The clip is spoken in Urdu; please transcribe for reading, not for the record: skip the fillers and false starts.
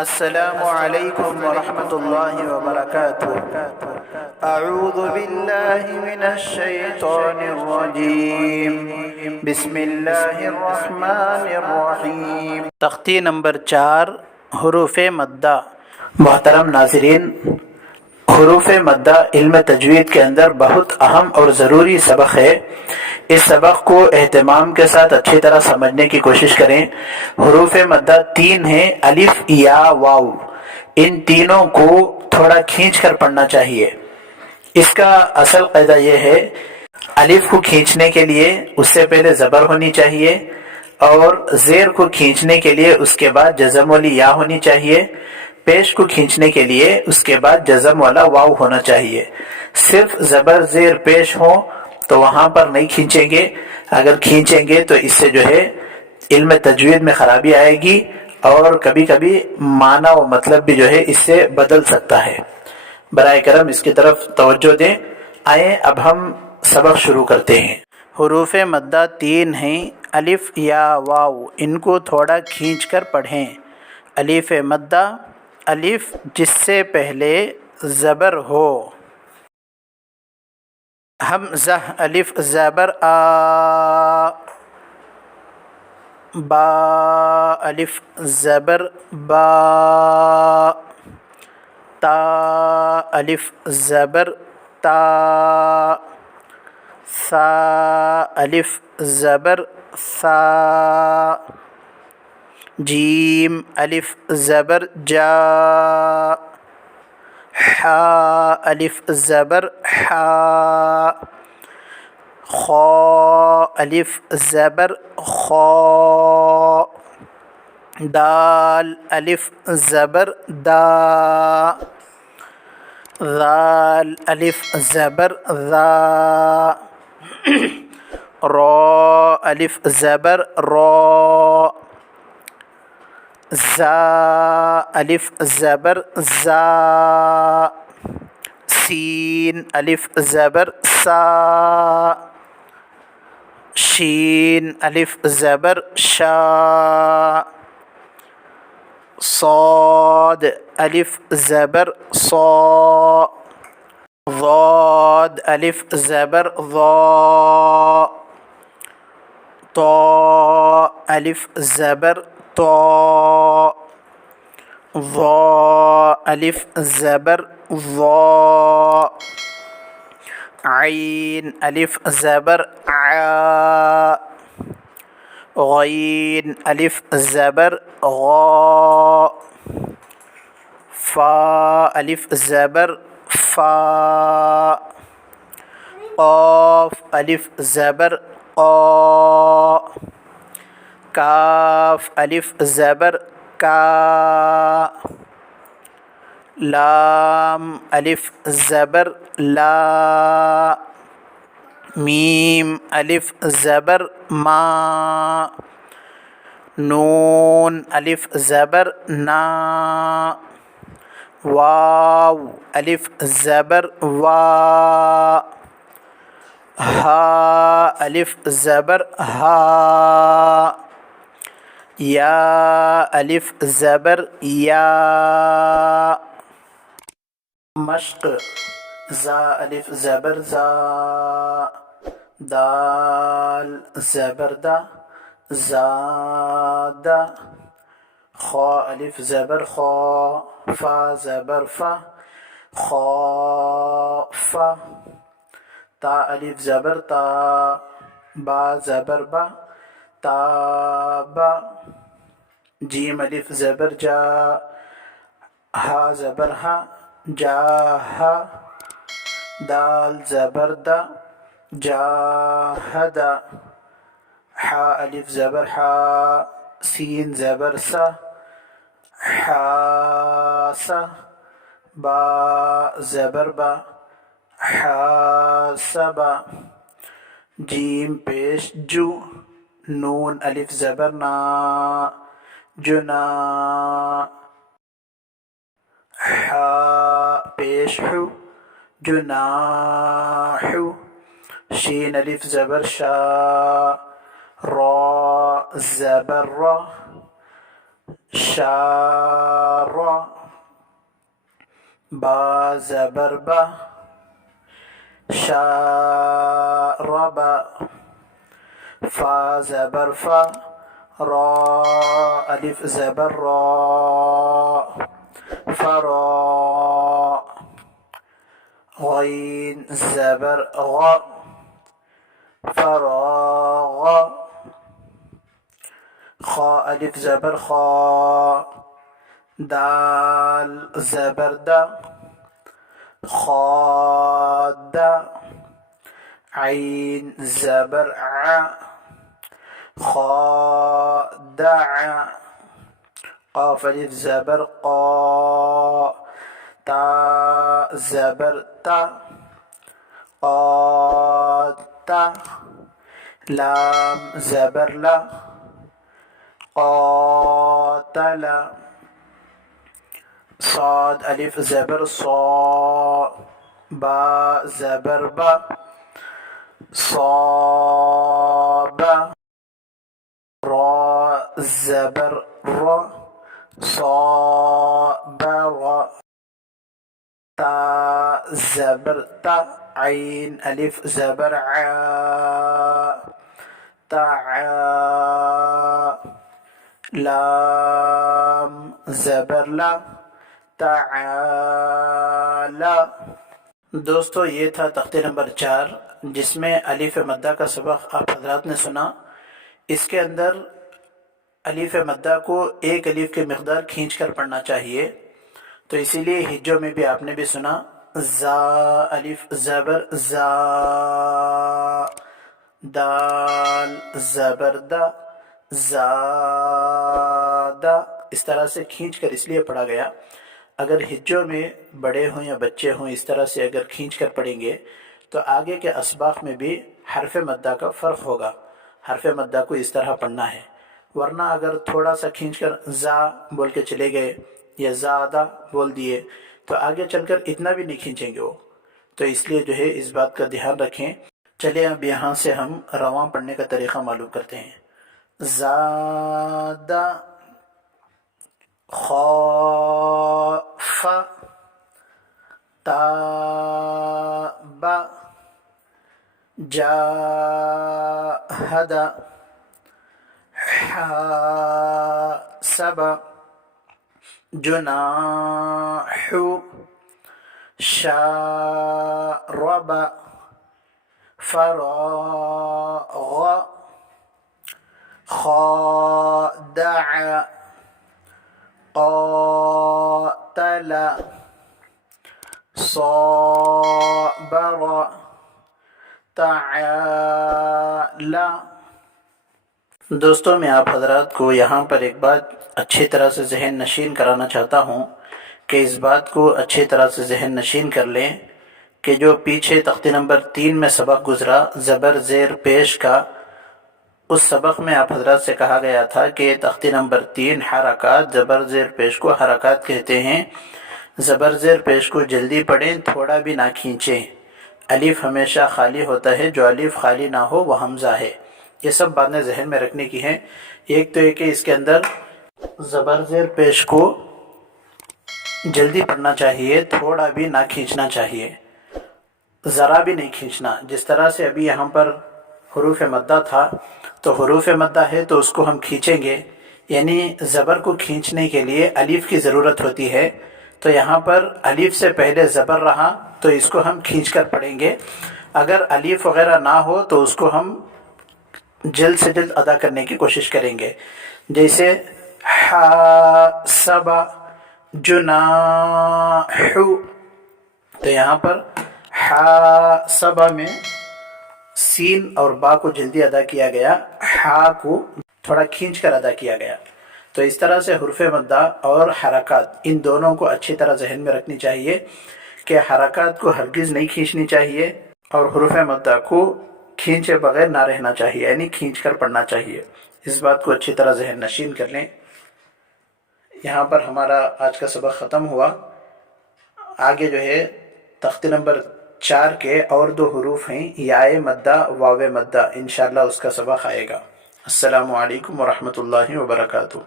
السلام علیکم ورحمۃ اللہ وبرکاتہ۔ اعوذ باللہ من الشیطان الرجیم، بسم اللہ الرحمن الرحیم۔ تختی نمبر 4، حروف مدہ۔ محترم ناظرین، حروف مدہ علم تجوید کے اندر بہت اہم اور ضروری سبق ہے۔ اس سبق کو اہتمام کے ساتھ اچھی طرح سمجھنے کی کوشش کریں۔ حروف مدہ 3 ہیں، الف، یا، واو۔ ان تینوں کو تھوڑا کھینچ کر پڑھنا چاہیے۔ اس کا اصل قاعدہ یہ ہے، الف کو کھینچنے کے لیے اس سے پہلے زبر ہونی چاہیے، اور زیر کو کھینچنے کے لیے اس کے بعد جزم والی یا ہونی چاہیے، پیش کو کھینچنے کے لیے اس کے بعد جزم والا واو ہونا چاہیے۔ صرف زبر زیر پیش ہو تو وہاں پر نہیں کھینچیں گے۔ اگر کھینچیں گے تو اس سے جو ہے علم تجوید میں خرابی آئے گی، اور کبھی کبھی معنی و مطلب بھی جو ہے اس سے بدل سکتا ہے۔ برائے کرم اس کی طرف توجہ دیں۔ آئیں اب ہم سبق شروع کرتے ہیں۔ حروف مدہ 3 ہیں، الف، یا، واو۔ ان کو تھوڑا کھینچ کر پڑھیں۔ الف مدہ، الف جس سے پہلے زبر ہو۔ حمزہ، الف زبر آ۔ با، الف زبر با۔ تا، الف زبر تا۔ ثا، الف زبر ثا۔ جیم، الف زبر جا۔ حا، الف زبر حا۔ خا، الف زبر خا۔ دال، الف زبر دا۔ ذال، الف زبر ذا۔ را، الف زبر را۔ زا، الف زبر زا۔ سین، الف زبر سا۔ شین، الف زبر شا۔ صاد، الف زبر صا۔ ضاد، الف زبر ضا۔ طا، الف زبر طا۔ ظا، الف زبر ظا۔ عین، الف زبر عا۔ غین، الف زبر غا۔ فا، الف زبر فا۔ قاف، الف زبر قا۔ کاف، الف زبر کا۔ لام، الف زبر لا۔ میم، الف زبر ما۔ نون، الف زبر نا۔ واو، الف زبر وا۔ ہا، الف زبر ہا۔ یا، الف زبر یا۔ مشق، زا، الف زبر زا۔ دال زبر دا، زادا۔ خا، الف زبر خا۔ فا زبر فا، خافا۔ تا، الف زبر تا۔ با زبر با، تابا۔ جیم، الف زبر جا۔ ہا زبر ہا، جاہا۔ دال زبر دا، جاہدا۔ حا، الف زبر حا۔ سین زبر سا، حاسا۔ با زبر با، حاسبا۔ جیم پیش جو۔ نون، الف زبر نا، جنا۔ حا پیش حو، جناح۔ شین، الف زبر شا۔ را زبر را، شار۔ با زبر با، شارب، فا زبر فا، را الف زبر را، فرا، غین زبر غ، فراغ، خا الف زبر خا، دال زبر دا، خاد، عین زبر ع، خادع، قاف الف زبر قا، تا زبر تا، قاتا، لام زبر لا، قاتل، صاد الف زبر صا، با زبر با، صاب، را زبر را، صابر، تا زبر تا، عین الف زبر عا، تعا، لام زبر لا، تعالی۔ دوستو یہ تھا تختے نمبر 4 جس میں الف مدہ کا سبق آپ حضرات نے سنا۔ اس کے اندر الف مدہ کو ایک الف کی مقدار کھینچ کر پڑھنا چاہیے، تو اسی لیے ہجوں میں بھی آپ نے بھی سنا زا الف زبر زا، دال زبر دا، زادا، اس طرح سے کھینچ کر اس لیے پڑھا گیا۔ اگر ہجوں میں بڑے ہوں یا بچے ہوں اس طرح سے اگر کھینچ کر پڑھیں گے تو آگے کے اسباق میں بھی حرف مدہ کا فرق ہوگا، حرف مدہ کو اس طرح پڑھنا ہے۔ ورنہ اگر تھوڑا سا کھینچ کر زا بول کے چلے گئے یا زادہ بول دیے تو آگے چل کر اتنا بھی نہیں کھینچیں گے وہ، تو اس لیے جو ہے اس بات کا دھیان رکھیں۔ چلیں اب یہاں سے ہم رواں پڑھنے کا طریقہ معلوم کرتے ہیں۔ زادہ، خوف، تاب، جاہد، حاسب، جناح، شارب، فراغ، خادع، قاتل، صابر، تعالی۔ دوستوں میں آپ حضرات کو یہاں پر ایک بات اچھی طرح سے ذہن نشین کرانا چاہتا ہوں کہ اس بات کو اچھی طرح سے ذہن نشین کر لیں کہ جو پیچھے تختے نمبر 3 میں سبق گزرا زبر زیر پیش کا، اس سبق میں آپ حضرات سے کہا گیا تھا کہ تختے نمبر 3 حرکات زبر زیر پیش کو حرکات کہتے ہیں۔ زبر زیر پیش کو جلدی پڑھیں، تھوڑا بھی نہ کھینچیں۔ الف ہمیشہ خالی ہوتا ہے، جو الف خالی نہ ہو وہ حمزہ ہے۔ یہ سب باتیں ذہن میں رکھنے کی ہیں۔ ایک تو یہ کہ اس کے اندر زبر زیر پیش کو جلدی پڑھنا چاہیے، تھوڑا بھی نہ کھینچنا چاہیے، ذرا بھی نہیں کھینچنا۔ جس طرح سے ابھی یہاں پر حروف مدہ تھا تو حروف مدہ ہے تو اس کو ہم کھینچیں گے، یعنی زبر کو کھینچنے کے لیے الف کی ضرورت ہوتی ہے، تو یہاں پر الف سے پہلے زبر رہا تو اس کو ہم کھینچ کر پڑھیں گے۔ اگر الف وغیرہ نہ ہو تو اس کو ہم جلد سے جلد ادا کرنے کی کوشش کریں گے، جیسے حاسب، جناح، تو یہاں پر حاسب میں سین اور با کو جلدی ادا کیا گیا، ہا کو تھوڑا کھینچ کر ادا کیا گیا۔ تو اس طرح سے حروف مدہ اور حرکات ان دونوں کو اچھی طرح ذہن میں رکھنی چاہیے کہ حرکات کو ہرگز نہیں کھینچنی چاہیے اور حروف مدہ کو کھینچے بغیر نہ رہنا چاہیے، یعنی کھینچ کر پڑھنا چاہیے۔ اس بات کو اچھی طرح ذہن نشین کر لیں۔ یہاں پر ہمارا آج کا سبق ختم ہوا۔ آگے جو ہے تختے نمبر 4 کے اور 2 حروف ہیں، یائے مدہ، واو مدہ، انشاءاللہ اس کا سبق آئے گا۔ السلام علیکم ورحمۃ اللہ وبرکاتہ۔